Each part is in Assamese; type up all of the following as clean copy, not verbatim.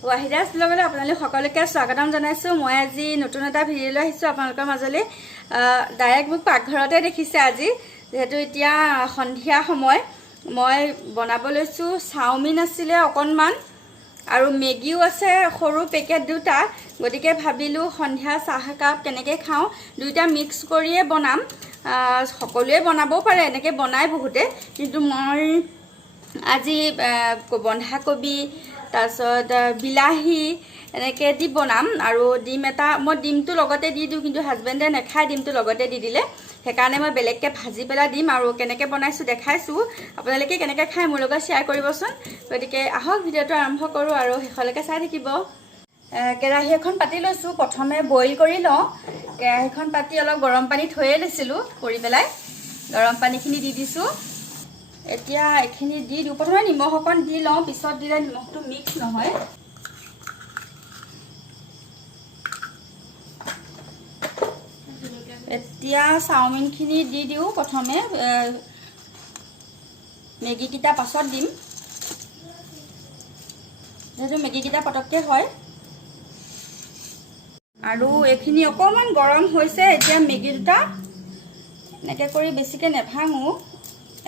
Wahida's blogলৈ আপোনালোক সকলোকে স্বাগতম জনাইছো মই আজি নতুন এটা ভিডিঅ লৈ আহিছো আপোনালোকৰ মাজলৈ ডাইৰেক্ট মোক পাকঘৰতে দেখিছে আজি যেহেতু এতিয়া সন্ধিয়া সময় মই বনাব লৈছো চাওমিন আছিল অকনমান আৰু মেগিও আছে সৰু পেকেট দুটা গতিকে ভাবিলো সন্ধিয়া চাহ কাপ কেনেকৈ খাও দুইটা মিক্স কৰিয়ে বনাম সকলোৱে বনাব পাৰে এনেকৈ বনাই বহুতে কিন্তু মই আজি বন্ধাকবি তাৰছত বিলাহী এনেকৈ দি বনাম আৰু ডিম এটা মই ডিমটো লগতে দি দিও কিন্তু হাজবেণ্ডে নেখায় ডিমটো লগতে দি দিলে সেইকাৰণে মই বেলেগকৈ ভাজি পেলাই দিম আৰু কেনেকৈ বনাইছো দেখাইছো আপোনালোকে কেনেকৈ খায় মোৰ লগত শেয়াৰ কৰিবচোন গতিকে আহক ভিডিঅটো আৰম্ভ কৰো আৰু হেখলৈকে চাই থাকিব কেৰাহী এখন পাতি লৈছো প্ৰথমে বইল কৰি লওঁ কেৰাহীখন পাতি অলপ গৰম পানী থৈয়ে লৈছিলো কৰি পেলাই গৰম পানীখিনি দি দিছো এতিয়া এখিনি দি দিও প্ৰথমে নিমখ অকণ দি লওঁ পিছত দিলে নিমখটো মিক্স নহয় এতিয়া চাওমিনখিনি দি দিও প্ৰথমে মেগি কিটা পাছত দিম যেহেতু মেগি কিটা পটককে হয় আৰু এখিনি অকমান গৰম হৈছে এতিয়া মেগি দুটা এনেকৈ কৰি বেছিকৈ নেভাঙো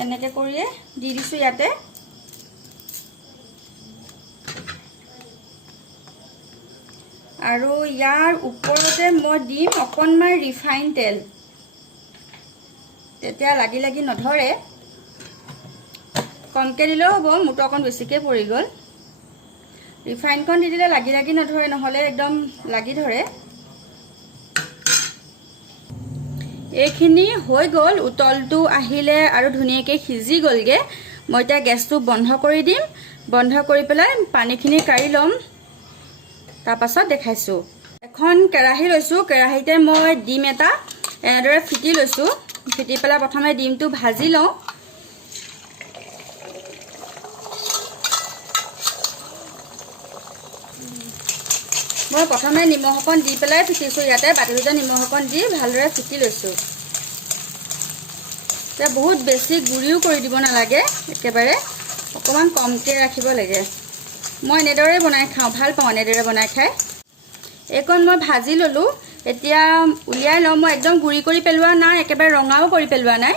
এনেকৈ কৰিয়ে দি দিছো ইয়াতে আৰু ইয়াৰ ওপৰতে মই দিম অকনমান ৰিফাইন তেল তেতিয়া লাগি লাগি নধৰে কমকৈ দিলেও হ'ব মোৰটো অকণ বেছিকৈ পৰি গ'ল ৰিফাইনখন দি দিলে লাগি লাগি নধৰে নহ'লে একদম লাগি ধৰে এইখিনি হৈ গ'ল উতলটো আহিলে আৰু ধুনীয়াকৈ সিজি গ'লগে মই এতিয়া গেছটো বন্ধ কৰি দিম বন্ধ কৰি পেলাই পানীখিনি কাঢ়ি ল'ম তাৰ পাছত দেখাইছো এখন কেৰাহী লৈছো কেৰাহীতে মই ডিম এটা এনেদৰে ফিটি লৈছো ফিটি পেলাই প্ৰথমে ডিমটো ভাজি লওঁ মই প্ৰথমে নিমখ অকণ দি পেলাই ফিটিছো ইয়াতে বাটিতে নিমখ অকণ দি ভালদৰে ফিটি লৈছো এতিয়া বহুত বেছি গুড়িও কৰি দিব নালাগে একেবাৰে অকমান কমকৈ ৰাখিব লাগে মই এনেদৰে বনাই খাওঁ ভাল পাওঁ এনেদৰে বনাই খাই এইকণ মই ভাজি ললো এতিয়া উলিয়াই লওঁ মই একদম গুড়ি কৰি পেলোৱা নাই একেবাৰে ৰঙাও কৰি পেলোৱা নাই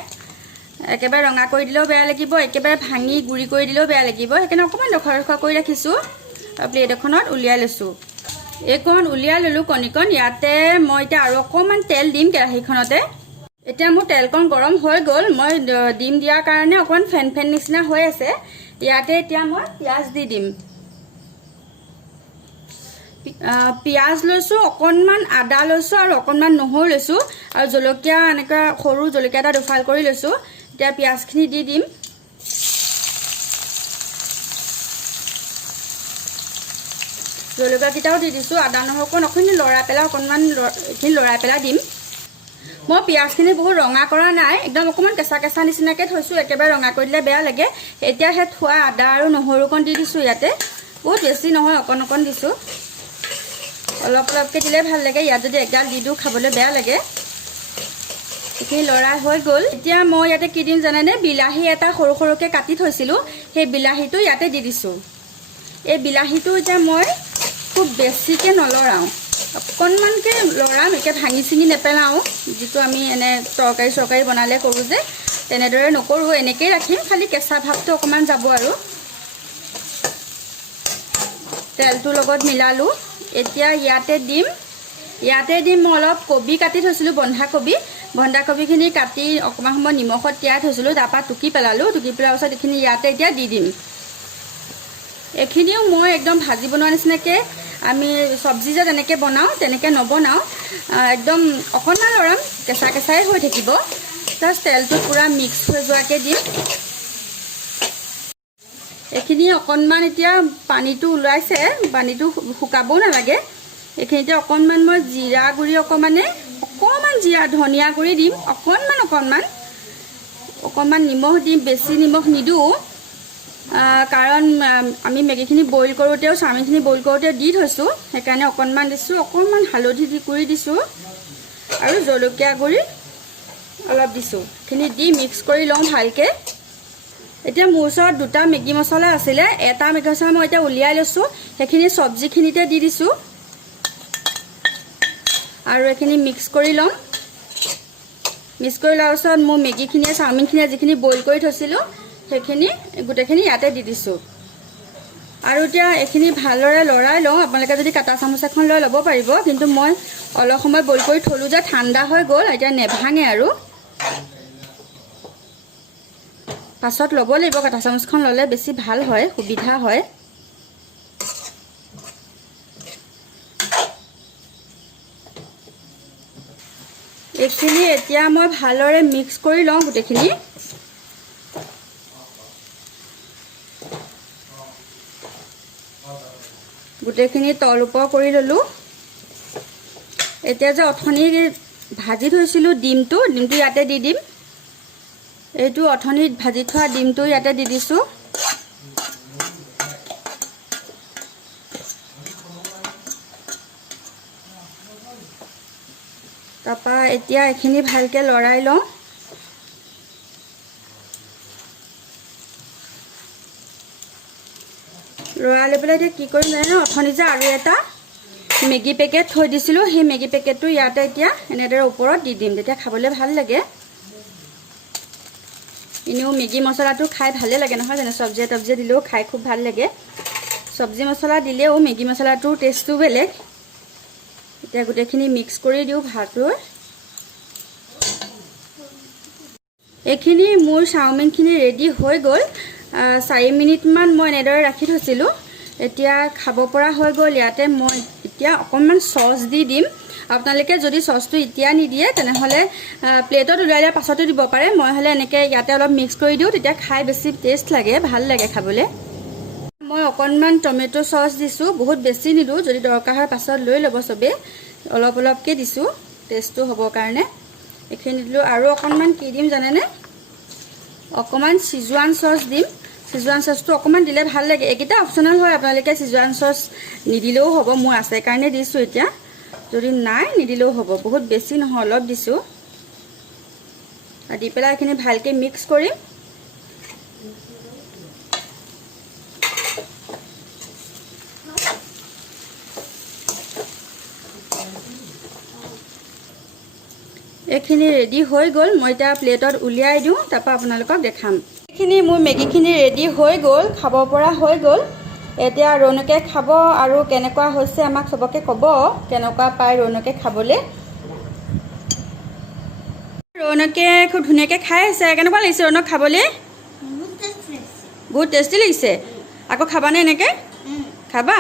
একেবাৰে ৰঙা কৰি দিলেও বেয়া লাগিব একেবাৰে ভাঙি গুড়ি কৰি দিলেও বেয়া লাগিব সেইকাৰণে অকমান ডখৰ ডখৰ কৰি ৰাখিছো প্লেট এখনত উলিয়াই লৈছো এইকণ উলিয়াই ললো কণীকণ ইয়াতে মই এতিয়া আৰু অকমান তেল দিম কেৰাহীখনতে এতিয়া মোৰ তেলকণ গৰম হৈ গ'ল মই ডিম দিয়াৰ কাৰণে অকমান ফেন ফেন নিচিনা হৈ আছে ইয়াতে এতিয়া মই পিঁয়াজ দি দিম পিঁয়াজ লৈছো অকনমান আদা লৈছো আৰু অকনমান নহৰু লৈছো আৰু জলকীয়া এনেকৈ সৰু জলকীয়া এটা দুফাল কৰি লৈছো এতিয়া পিঁয়াজখিনি দি দিম জলকীয়াকেইটাও দি দিছো আদা নহৰুকণ অকণমান লৰাই পেলাই অকণমান এইখিনি লৰাই পেলাই দিম মই পিঁয়াজখিনি বহুত ৰঙা কৰা নাই একদম অকণমান কেঁচা কেঁচা নিচিনাকৈ থৈছো একেবাৰে ৰঙা কৰি দিলে বেয়া লাগে এতিয়া সেই থোৱা আদা আৰু নহৰুকণ দি দিছো ইয়াতে বহুত বেছি নহয় অকণ অকণ দিছো অলপ অলপকৈ দিলে ভাল লাগে ইয়াত যদি একগাল দি দিওঁ খাবলৈ বেয়া লাগে এইখিনি লৰাই হৈ গ'ল এতিয়া মই ইয়াতে কি দিম জানেনে বিলাহী এটা সৰু সৰুকৈ কাটি থৈছিলো সেই বিলাহীটো ইয়াতে দি দিছো এই বিলাহীটো এতিয়া মই খুব বেছিকৈ নলৰাওঁ অকণমানকৈ লৰাম একে ভাঙি চিঙি নেপেলাওঁ যিটো আমি এনে তৰকাৰী বনালে কৰোঁ যে তেনেদৰে নকৰোঁ এনেকৈ ৰাখিম খালি কেঁচা ভাৱটো অকণমান যাব আৰু তেলটোৰ লগত মিলালোঁ এতিয়া ইয়াতে দিম মই অলপ কবি কাটি থৈছিলোঁ বন্ধাকবিখিনি কাটি অকণমান সময় নিমখত তিয়াই থৈছিলোঁ তাৰপৰা টুকি পেলালোঁ টুকি পেলোৱাৰ পাছত এইখিনি ইয়াতে এতিয়া দি দিম এইখিনিও মই একদম ভাজি বনোৱা নিচিনাকৈ আমি চব্জি যে তেনেকৈ বনাওঁ তেনেকৈ নবনাওঁ একদম অকণমান লৰাম কেঁচা কেঁচাই হৈ থাকিব প্লাছ তেলটো পূৰা মিক্স হৈ যোৱাকৈ দিম এইখিনি অকণমান এতিয়া পানীটো ওলাইছে পানীটো শুকাবও নালাগে এইখিনিতে অকণমান মই জিৰা গুড়ি অকণমান জিৰা ধনিয়া গুড়ি দিম অকণমান নিমখ দিম বেছি নিমখ নিদিওঁ কাৰণ আমি মেগিখিনি বইল কৰোঁতেও চাওমিনখিনি বইল কৰোঁতেও দি থৈছোঁ সেইকাৰণে অকণমান দিছোঁ অকণমান হালধি গুড়ি দিছোঁ আৰু জলকীয়া গুড়ি অলপ দিছোঁ এইখিনি দি মিক্স কৰি লওঁ ভালকৈ এতিয়া মোৰ ওচৰত দুটা মেগী মছলা আছিলে, এটা মেগী মছলা মই এতিয়া উলিয়াই লৈছোঁ, সেইখিনি চব্জিখিনিতে দি দিছোঁ আৰু এইখিনি মিক্স কৰি ল'ম। মিক্স কৰি লোৱাৰ পিছত মোৰ মেগীখিনিয়ে চাওমিনখিনিয়ে যিখিনি বইল কৰি থৈছিলোঁ সেইখিনি গোটেইখিনি ইয়াতে দি দিছোঁ আৰু এতিয়া এইখিনি ভালদৰে লৰাই লওঁ। আপোনালোকে যদি কাটা চামুচ এখন লৈ ল'ব পাৰিব, কিন্তু মই অলপ সময় বইল কৰি থলোঁ যে ঠাণ্ডা হৈ গ'ল, এতিয়া নেভাঙে আৰু পাছত ল'ব লাগিব। কাটা চামুচখন ল'লে বেছি ভাল হয়, সুবিধা হয়। এইখিনি এতিয়া মই ভালদৰে মিক্স কৰি লওঁ গোটেইখিনি। গোটেইখিনি তল ওপৰ কৰি ল'লোঁ। এতিয়া যে অথনি ভাজি থৈছিলোঁ ডিমটো ইয়াতে দি দিম। এইটো অথনিত ভাজি থোৱা ডিমটো ইয়াতে দি দিছোঁ। তাৰপৰা এতিয়া এইখিনি ভালকৈ লৰাই লওঁ। লৰাই লৈ পেলাই এতিয়া কি কৰিম জানে, অথনি যে আৰু এটা মেগী পেকেট থৈ দিছিলোঁ, সেই মেগী পেকেটটো ইয়াতে এতিয়া এনেদৰে ওপৰত দি দিম, তেতিয়া খাবলৈ ভাল লাগে। এনেও মেগী মছলাটো খাই ভালে লাগে নহয় জানো, চব্জিয়ে তব্জিয়ে দিলেও খাই খুব ভাল লাগে। চব্জি মছলা দিলেও মেগী মছলাটোৰ টেষ্টটো বেলেগ। এতিয়া গোটেইখিনি মিক্স কৰি দিওঁ ভালকৈ। এইখিনি মোৰ চাওমিনখিনি ৰেডি হৈ গ'ল। 4 মিনিটমান মই এনেদৰে ৰাখি থৈছিলোঁ, এতিয়া খাব পৰা হৈ গ'ল। ইয়াতে মই এতিয়া অকণমান চচ দি দিম। আপোনালোকে যদি চচটো এতিয়া নিদিয়ে তেনেহ'লে প্লেটত উলিয়াই দিয়াৰ পাছতো দিব পাৰে। মই হ'লে এনেকৈ ইয়াতে অলপ মিক্স কৰি দিওঁ, তেতিয়া খাই বেছি টেষ্ট লাগে, ভাল লাগে খাবলৈ। মই অকণমান টমেটো চচ দিছোঁ, বহুত বেছি নিদিওঁ, যদি দৰকাৰ হয় পাছত লৈ ল'ব চবেই। অলপ অলপকৈ দিছোঁ টেষ্টটো হ'বৰ কাৰণে। এইখিনি দিলোঁ আৰু অকণমান কি দিম জানেনে, অকণমান চিজৱান চচ দিম। চিজৱান চচটো অকণমান দিলে ভাল লাগে। এইকেইটা অপশ্যনেল হয়, আপোনালোকে চিজৱান চচ নিদিলেও হ'ব, মোৰ আছে কাৰণে দিছোঁ। এতিয়া যদি নাই নিদিলেও হ'ব, বহুত বেছি নহয়, অলপ দিছোঁ। দি পেলাই এইখিনি ভালকৈ মিক্স কৰিম। এইখিনি ৰেডি হৈ গ'ল, মই এতিয়া প্লেটত উলিয়াই দিওঁ, তাৰপৰা আপোনালোকক দেখাম। এইখিনি মোৰ মেগীখিনি ৰেডি হৈ গ'ল, খাব পৰা হৈ গ'ল। এতিয়া ৰৌনকে খাব আৰু কেনেকুৱা হৈছে আমাক চবকে ক'ব, কেনেকুৱা পায় ৰৌনকে খাবলৈ। ৰৌনকে খুব ধুনীয়াকৈ খাই আছে। কেনেকুৱা লাগিছে ৰৌনক খাবলৈ? বহুত টেষ্টি লাগিছে। আকৌ খাবানে এনেকৈ? খাবা?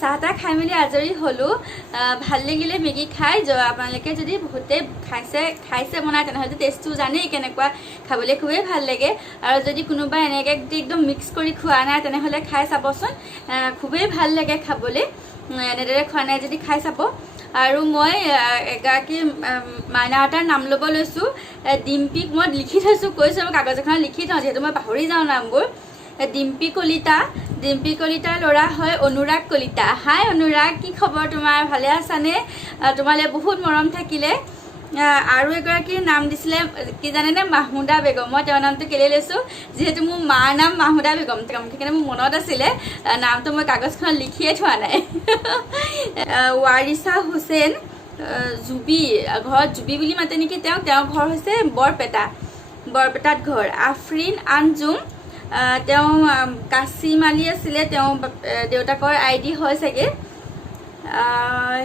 চাহ তাহ খাই মেলি আজৰি হ'লোঁ। ভাল লাগিলে মেগী খাই। আপোনালোকে যদি বহুতে খাইছে বনাই তেনেহ'লে টেষ্টটো জানেই কেনেকুৱা, খাবলৈ খুবেই ভাল লাগে। আৰু যদি কোনোবাই এনেকৈ একদম মিক্স কৰি খোৱা নাই তেনেহ'লে খাই চাবচোন, খুবেই ভাল লাগে খাবলৈ। এনেদৰে খোৱা নাই যদি খাই চাব। আৰু মই এগৰাকী মাইনাহঁতৰ নাম ল'ব লৈছোঁ। ডিম্পীক মই লিখি থৈছোঁ, কৈছোঁ মই কাগজ এখনত লিখি থওঁ, যিহেতু মই পাহৰি যাওঁ নামবোৰ। ডিম্পী কলিতা। ডিম্পী কলিতাৰ ল'ৰা হয় অনুৰাগ কলিতা। হাই অনুৰাগ, কি খবৰ তোমাৰ? ভালে আছানে? তোমালৈ বহুত মৰম থাকিলে। আৰু এগৰাকীৰ নাম দিছিলে কি জানেনে, মাহমুদা বেগম। মই তেওঁৰ নামটো কেলৈ লৈছোঁ, যিহেতু মোৰ মাৰ নাম মাহমুদা বেগম, সেইকাৰণে মোৰ মনত আছিলে। নামটো মই কাগজখনত লিখিয়ে থোৱা নাই। ৱাৰিছা হুছেইন জুবি, ঘৰত জুবি বুলি মাতে নেকি তেওঁ ঘৰ হৈছে বৰপেটাত ঘৰ। আফৰিন আনজুম, তেওঁ কাচিমালি আছিলে, তেওঁ দেউতাকৰ ID হয় চাগে।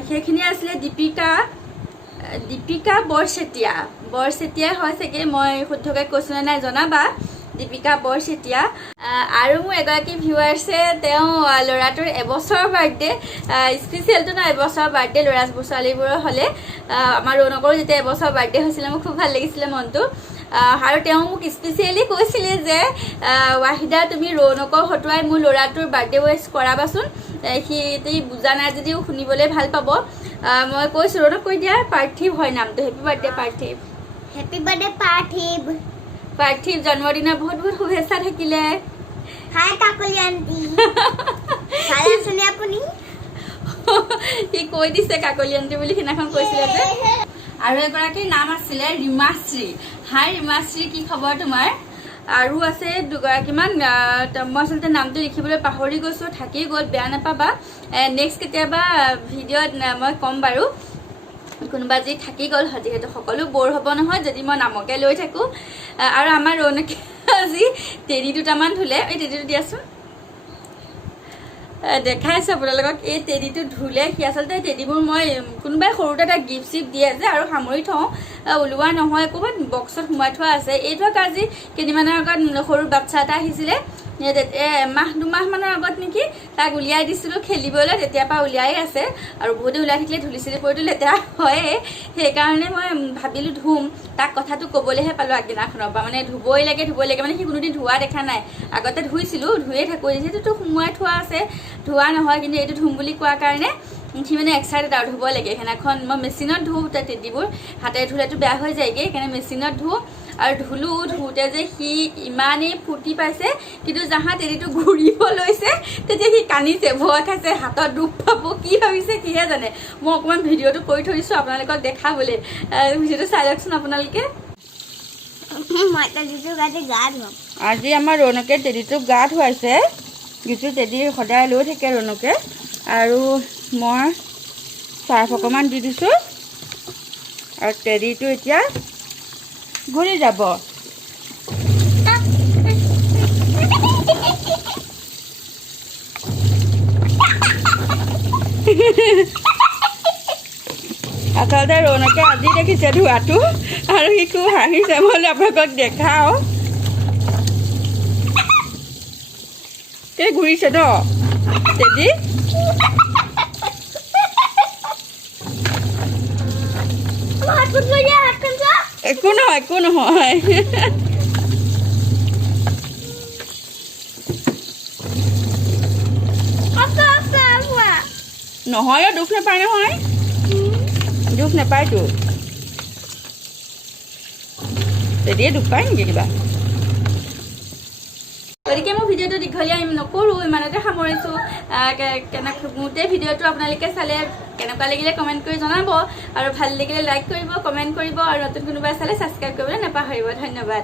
সেইখিনি আছিলে। দীপিকা বৰচেতিয়া হয় চাগে, মই শুদ্ধকৈ কৈছোঁ নে নাই জনাবা। দীপিকা বৰচেতিয়া। আৰু মোৰ এগৰাকী ভিউৱাৰ্ছে তেওঁ ল'ৰাটোৰ এবছৰৰ বাৰ্থডে, স্পেচিয়েলটো নহয়, এবছৰৰ বাৰ্থডে ল'ৰা ছোৱালীবোৰৰ হ'লে। আমাৰ ৰৌনকৰো যেতিয়া এবছৰৰ বাৰ্থডে হৈছিলে, মোৰ খুব ভাল লাগিছিলে মনটো। আৰু তেওঁ মোক স্পেচিয়েলি কৈছিলে যে ৱাহিদা তুমি ৰৌনকক হতুৱাই মোৰ ল'ৰাটোৰ বাৰ্থডে উইচ কৰাবাচোন। সি বুজা নাই যদিও শুনিবলৈ ভাল পাব মই কৈছোঁ ৰণক কৈ দিয়া পাৰ্থিৱ হয় নামটো হেপী বাৰ্থডে পাৰ্থিৱ হেপী বাৰ্থডে পাৰ্থিৱ পাৰ্থিৱ জন্মদিনৰ বহুত বহুত শুভেচ্ছা থাকিলে হাই কাকলি আন্টি ভালে আছেনে আপুনি সি কৈ দিছে কাকলি আন্টি বুলি সিদিনাখন কৈছিলে যে আৰু এগৰাকীৰ নাম আছিলে ৰীমাশ্ৰী হাই ৰীমাশ্ৰী কি খবৰ তোমাৰ আৰু আছে দুগৰাকীমান মই আচলতে নামটো লিখিবলৈ পাহৰি গৈছোঁ থাকি গ'ল বেয়া নাপাবা নেক্সট কেতিয়াবা ভিডিঅ'ত মই ক'ম বাৰু কোনোবা যি থাকি গ'ল যিহেতু সকলো বৰ হ'ব নহয় যদি মই নামকে লৈ থাকোঁ আৰু আমাৰ ৰণকে আজি টেডি দুটামান ধুলে এই টেডিটো দিয়াচোন দেখাই আছোঁ আপোনালোকক এই টেডিটো ধুলে সি আচলতে টেডিবোৰ মই কোনোবাই সৰুতে এটা গিফ্ট চিফ্ট দিয়ে যে আৰু সামৰি থওঁ ওলোৱা নহয় ক'ৰবাত বক্সত সোমাই থোৱা আছে এইটো আজি কেইদিনমানৰ আগত সৰু বাচ্ছা এটা আহিছিলে এমাহ দুমাহমানৰ আগত নেকি তাক উলিয়াই দিছিলোঁ খেলিবলৈ তেতিয়াৰ পৰা উলিয়াই আছে আৰু বহুতে ওলাই থাকিলে ধূলি চুলি পৰিটো লেতেৰা হয়ে সেইকাৰণে মই ভাবিলোঁ ধুম তাক কথাটো ক'বলৈহে পালোঁ আগদিনাখনৰ পৰা মানে ধুবই লাগে মানে সি কোনোদিন ধোৱা দেখা নাই আগতে ধুইছিলোঁ ধুয়ে থাকোঁ যিহেতুতো সোমোৱাই থোৱা আছে ধোৱা নহয় কিন্তু এইটো ধুম বুলি কোৱাৰ কাৰণে সি মানে এক্সাইটেড আৰু ধুব লাগে সেইদিনাখন মই মেচিনত ধুওঁ টেডিবোৰ হাতেৰে ধুলেতো বেয়া হৈ যায়গৈ সেইকাৰণে মেচিনত ধুওঁ আৰু ধুওঁতে যে সি ইমানেই ফূৰ্তি পাইছে কিন্তু যাহা টেডিটো ঘূৰিব লৈছে তেতিয়া সি কান্দিছে ভয় খাইছে হাতত দুখ পাব কি ভাবিছে সিহে জানে মই অকণমান ভিডিঅ'টো কৰি থৈ দিছোঁ আপোনালোকক দেখাবলৈ ভিডিঅ'টো চাই লওকচোন আপোনালোকে আজি আমাৰ ৰণকে টেডিটোক গা ধুৱাইছে যিটো টেডি সদায় লৈ থাকে ৰণকে আৰু মই চাৰ্ফ অকণমান দি দিছোঁ আৰু টেডিটো এতিয়া ঘূৰি যাব আচলতে ৰণকে আজি দেখিছে ধোৱাটো আৰু সি খুব হাঁহিছে মই আপোনালোকক দেখাওঁ ঘূৰিছে ন টেডি একো নহয় নহয় দুখ নাপায় নহয় দুখ নাপায়তো টেডিয়ে দুখ পায় নেকি কিবা গতিকে মই ভিডিঅ'টো দীঘলীয়া নকৰোঁ ইমানতে সামৰিছোঁ গোটেই ভিডিঅ'টো আপোনালোকে চালে কেনেকুৱা লাগিলে কমেণ্ট কৰি জনাব আৰু ভাল লাগিলে লাইক কৰিব কমেণ্ট কৰিব আৰু নতুন কোনোবাই চালে ছাবস্ক্ৰাইব কৰিবলৈ নাপাহৰিব ধন্যবাদ